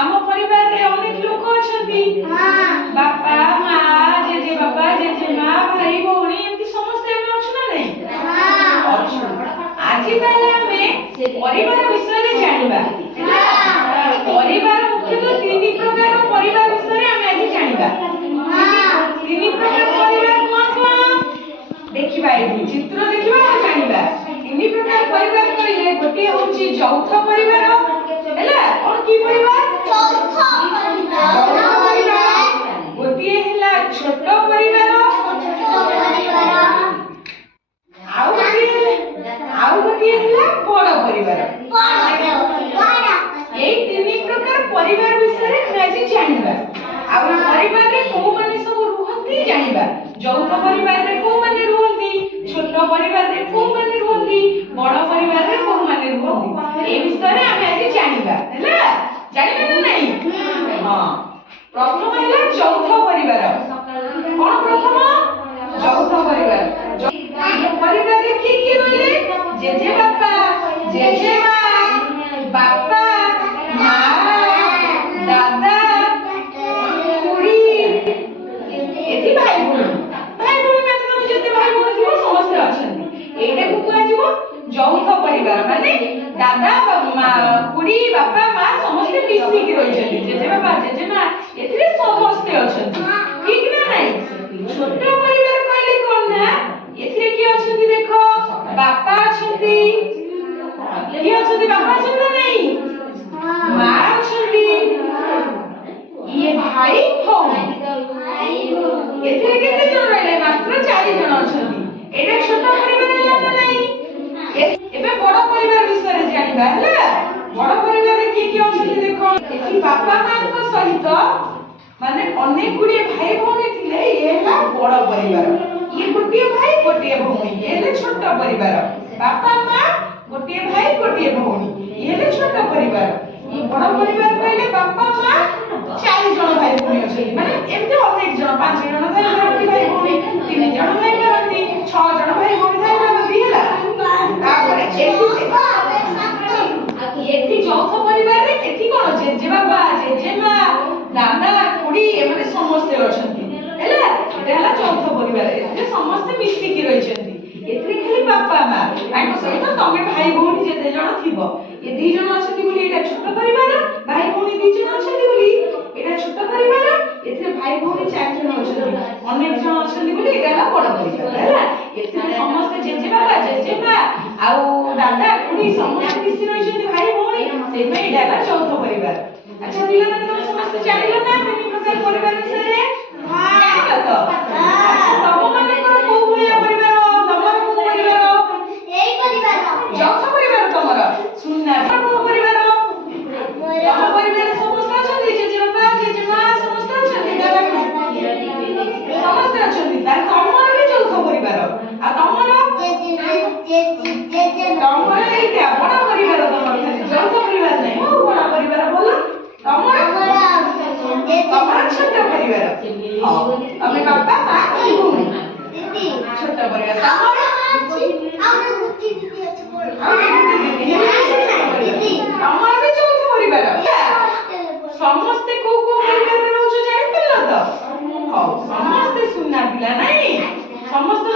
ଆମ ପରିବାରରେ ଅନେକ ଲୋକ ଅଛନ୍ତି। ବାପା ମା ଜେଜେ ବାପା ଜେଜେ ମା ଭାଇ ଭଉଣୀ ଏମିତି ସମସ୍ତେ ଆମେ ଅଛୁ ନା ନାହିଁ? ଅଛୁ। ଆଜି ତାହେଲେ ଆମେ ପରିବାର ବିଷୟରେ ଜାଣିବା। ପରିବାର ମୁଖ୍ୟତଃ ତିନି ପ୍ରକାର ପରିବାର ବିଷୟରେ ଆମେ ଆଜି ଜାଣିବା। ତିନି ପ୍ରକାର ପରିବାର କଣ କଣ ଦେଖିବା, ଏଠି ଚିତ୍ର ଦେଖିବା ଆଉ ଜାଣିବା। ତିନି ପ୍ରକାର ପରିବାର କହିଲେ ଗୋଟିଏ ହେଉଛି ଯୌଥ ପରିବାର। ହେଲା, କଣ କି ପରିବାର? ଯୌଥ ପରିବାର। ଗୋଟିଏ ହେଲା ଛୋଟ ପରିବାର। ଆଉ ଗୋଟିଏ ହେଲା ବଡ଼ ପରିବାର। এই ତିନି ପ୍ରକାର ପରିବାର ବିଷୟରେ ଆମେ ଆଜି ଜାଣିବା। ଆଉ ପରିବାରରେ କୋଉମାନେ ସବୁ ରୁହନ୍ତି ଜାଣିବା। ଯୌଥ ପରିବାରରେ କୋଉମାନେ ରୁହନ୍ତି, ଛୋଟ ପରିବାରରେ କୋଉମାନେ ରୁହନ୍ତି, ବଡ଼ ପରିବାରରେ କୋଉମାନେ ରୁହନ୍ତି, এই ବିଷୟରେ ଆମେ ଆଜି ଜାଣିବା। ହେଲା, ଜାଣିବା ନା ନାହିଁ? ହଁ, ପ୍ରଥମ ହେଲା ଯୌଥ ପରିବାର। କଣ ପ୍ରଥମ? ଯୌଥ ପରିବାର। ପରିବାରରେ କିଏ କିଏ ରହିଲେ? ଜେଜେ ବାପା ଜେଜେ ମା, ବାପା ମା, ଦାଦା ଖୁଡି, ଏଠି ଭାଇ ଭଉଣୀ। ଭାଇ ଭଉଣୀ ମାନେ ତମେ ଯେତେ ଭାଇ ଭଉଣୀ ଥିବ ସମସ୍ତେ ଅଛନ୍ତି। ଏଇଟାକୁ କୁହାଯିବ ଯୌଥ ପରିବାର। ମାନେ ଦାଦା ଖୁଡି ବାପା ମା ସମସ୍ତେ ମିଶିକି ରହିଛନ୍ତି। ଜେଜେ ବାପା ଜେଜେ ମା ଏଥିରେ ସମସ୍ତେ ଅଛନ୍ତି। ଠିକ ନା ନାହିଁ? ଛୋଟ ପରିବାର କହିଲେ କଣ ନା, ଏଥିରେ କିଏ ଅଛନ୍ତି ଦେଖ, ବାପା ଅଛନ୍ତି। କିଏ ଅଛନ୍ତି? ବାପା ଅଛନ୍ତି ନା ନାହିଁ? ମା ଅଛନ୍ତି। ଇଏ ଭାଇ ଭଉଣୀ। ଏଥିରେ କେତେ ଜଣ ରହିଲେ? ମାତ୍ର 4 ଜଣ ଅଛନ୍ତି। ଏଇଟା ଛୋଟ ପରିବାର ହେଲା ନା ନାହିଁ? ଏବେ ବଡ଼ ପରିବାର ବିଷୟରେ ଜାଣିବା। ହେଲା, ବଡ଼ ପରିବାରରେ କିଏ କିଏ ଅଛନ୍ତି ଦେଖ। ଏଠି ବାପା ମାଙ୍କ ସହିତ ମାନେ ଅନେକ ଗୁଡ଼ିଏ ଭାଇ ଭଉଣୀ ଥିଲେ। ଇଏ ହେଲା ବଡ଼ ପରିବାର। ଇଏ ଗୋଟିଏ ଭାଇ ଗୋଟିଏ ଭଉଣୀ, ଇଏ ହେଲେ ଛୋଟ ପରିବାର। ବାପା ମା ଗୋଟିଏ ଭାଇ ଗୋଟିଏ ଭଉଣୀ, ଇଏ ହେଲେ ଛୋଟ ପରିବାର। ଇଏ ବଡ଼ ପରିବାର କହିଲେ ବାପା ମା 4 ଜଣ ଭାଇ ଭଉଣୀ ଅଛନ୍ତି। ମାନେ ଏମିତି ଅନେକ ଜଣ, 5 ଜଣ ଥାଇପାରନ୍ତି ଭାଇ ଭଉଣୀ, 3 ଜଣ ଥାଇପାରନ୍ତି, 6 ଜଣ ଭାଇ ଭଉଣୀ ଥାଇପାରନ୍ତି। ହେଲା, ତାପରେ ଏଠି ଯୌଥ ପରିବାରରେ ଏଠି କଣ, ଜେଜେ ବାପା ଜେଜେ ମା ଦାଦା ଖୁଡି ଏମାନେ ସମସ୍ତେ ଅଛନ୍ତି। ହେଲା, ଏଟା ହେଲା ଯୌଥ ପରିବାର। ଏଥିରେ ସମସ୍ତେ ମିଶିକି ରହିଛନ୍ତି। ଏଥିରେ ଖାଲି ବାପା ମା, ତାଙ୍କ ସହିତ ତମେ ଭାଇ ଭଉଣୀ ଯେତେ ଜଣ ଥିବ। ଏ 2 ଜଣ ଅଛନ୍ତି ବୋଲି ଏଇଟା ଛୋଟ ପରିବାର। ଭାଇ ଭଉଣୀ 2 ଜଣ ଅଛନ୍ତି ବୋଲି ଏଇଟା ଛୋଟ ପରିବାର। ଏଥିରେ ଭାଇ ଭଉଣୀ 4 ଜଣ ଅଛନ୍ତି, ଅନେକ ଜଣ ଅଛନ୍ତି ବୋଲି ଏଇଟା ହେଲା ବଡ଼ ପରିବାର। ହେଲା, ଏଥିରେ ସମସ୍ତେ ଜେଜେ ବାପା ଜେଜେ ମା ଆଉ ଦାଦା ଖୁଡି ସମସ୍ତେ ମିଶି ରହିଛନ୍ତି ଭାଇ ଭଉଣୀ, ସେଇଥିପାଇଁ ଏଇଟା ହେଲା ଯୌଥ ପରିବାର। ଆଚ୍ଛା ପିଲାମାନେ, ତମେ ସମସ୍ତେ ଜାଣିଲ ନା ତିନି ପ୍ରକାର ପରିବାର ବିଷୟରେ? ଜାଣିଲ ତ? ଆଚ୍ଛା, ତମ ମାନଙ୍କର କୋଉ ଭଳିଆ ପରିବାର? ତମର କୋଉ ପରିବାର? ଏଇ ପରିବାର। ଯୌଥ ପରିବାର ତମର? ସୁନା କୋଉ ପରିବାର? ତମ ପରିବାରରେ ସମସ୍ତେ ଅଛନ୍ତି? ଜେଜେ ବାପା ଜେଜେ ମା ସମସ୍ତେ ଅଛନ୍ତି? ଦାଦା ସମସ୍ତେ ଅଛନ୍ତି। ତାହେଲେ ତମର ବି ଯୌଥ ପରିବାର। ଆଉ ତମର? ତମର ଏଇଟା ବଡ଼ ପରିବାର। ତମର ଖାଲି ଯୌଥ ପରିବାର ନାହିଁ, ବଡ଼ ପରିବାର। ଭଲ। ତମର ଛୋଟ ପରିବାର। ତମେ ବାପା ମା ଭାଇ ଭଉଣୀ, ଛୋଟ ପରିବାର। ତମର ବି ଯୌଥ ପରିବାର। ସମସ୍ତେ କୋଉ କୋଉ ପରିବାରରେ ରହୁଛ ଜାଣିପାରିଲ ତ? ହଉ, ସମସ୍ତେ ସୁନା ପିଲା ନାହିଁ? ସମସ୍ତେ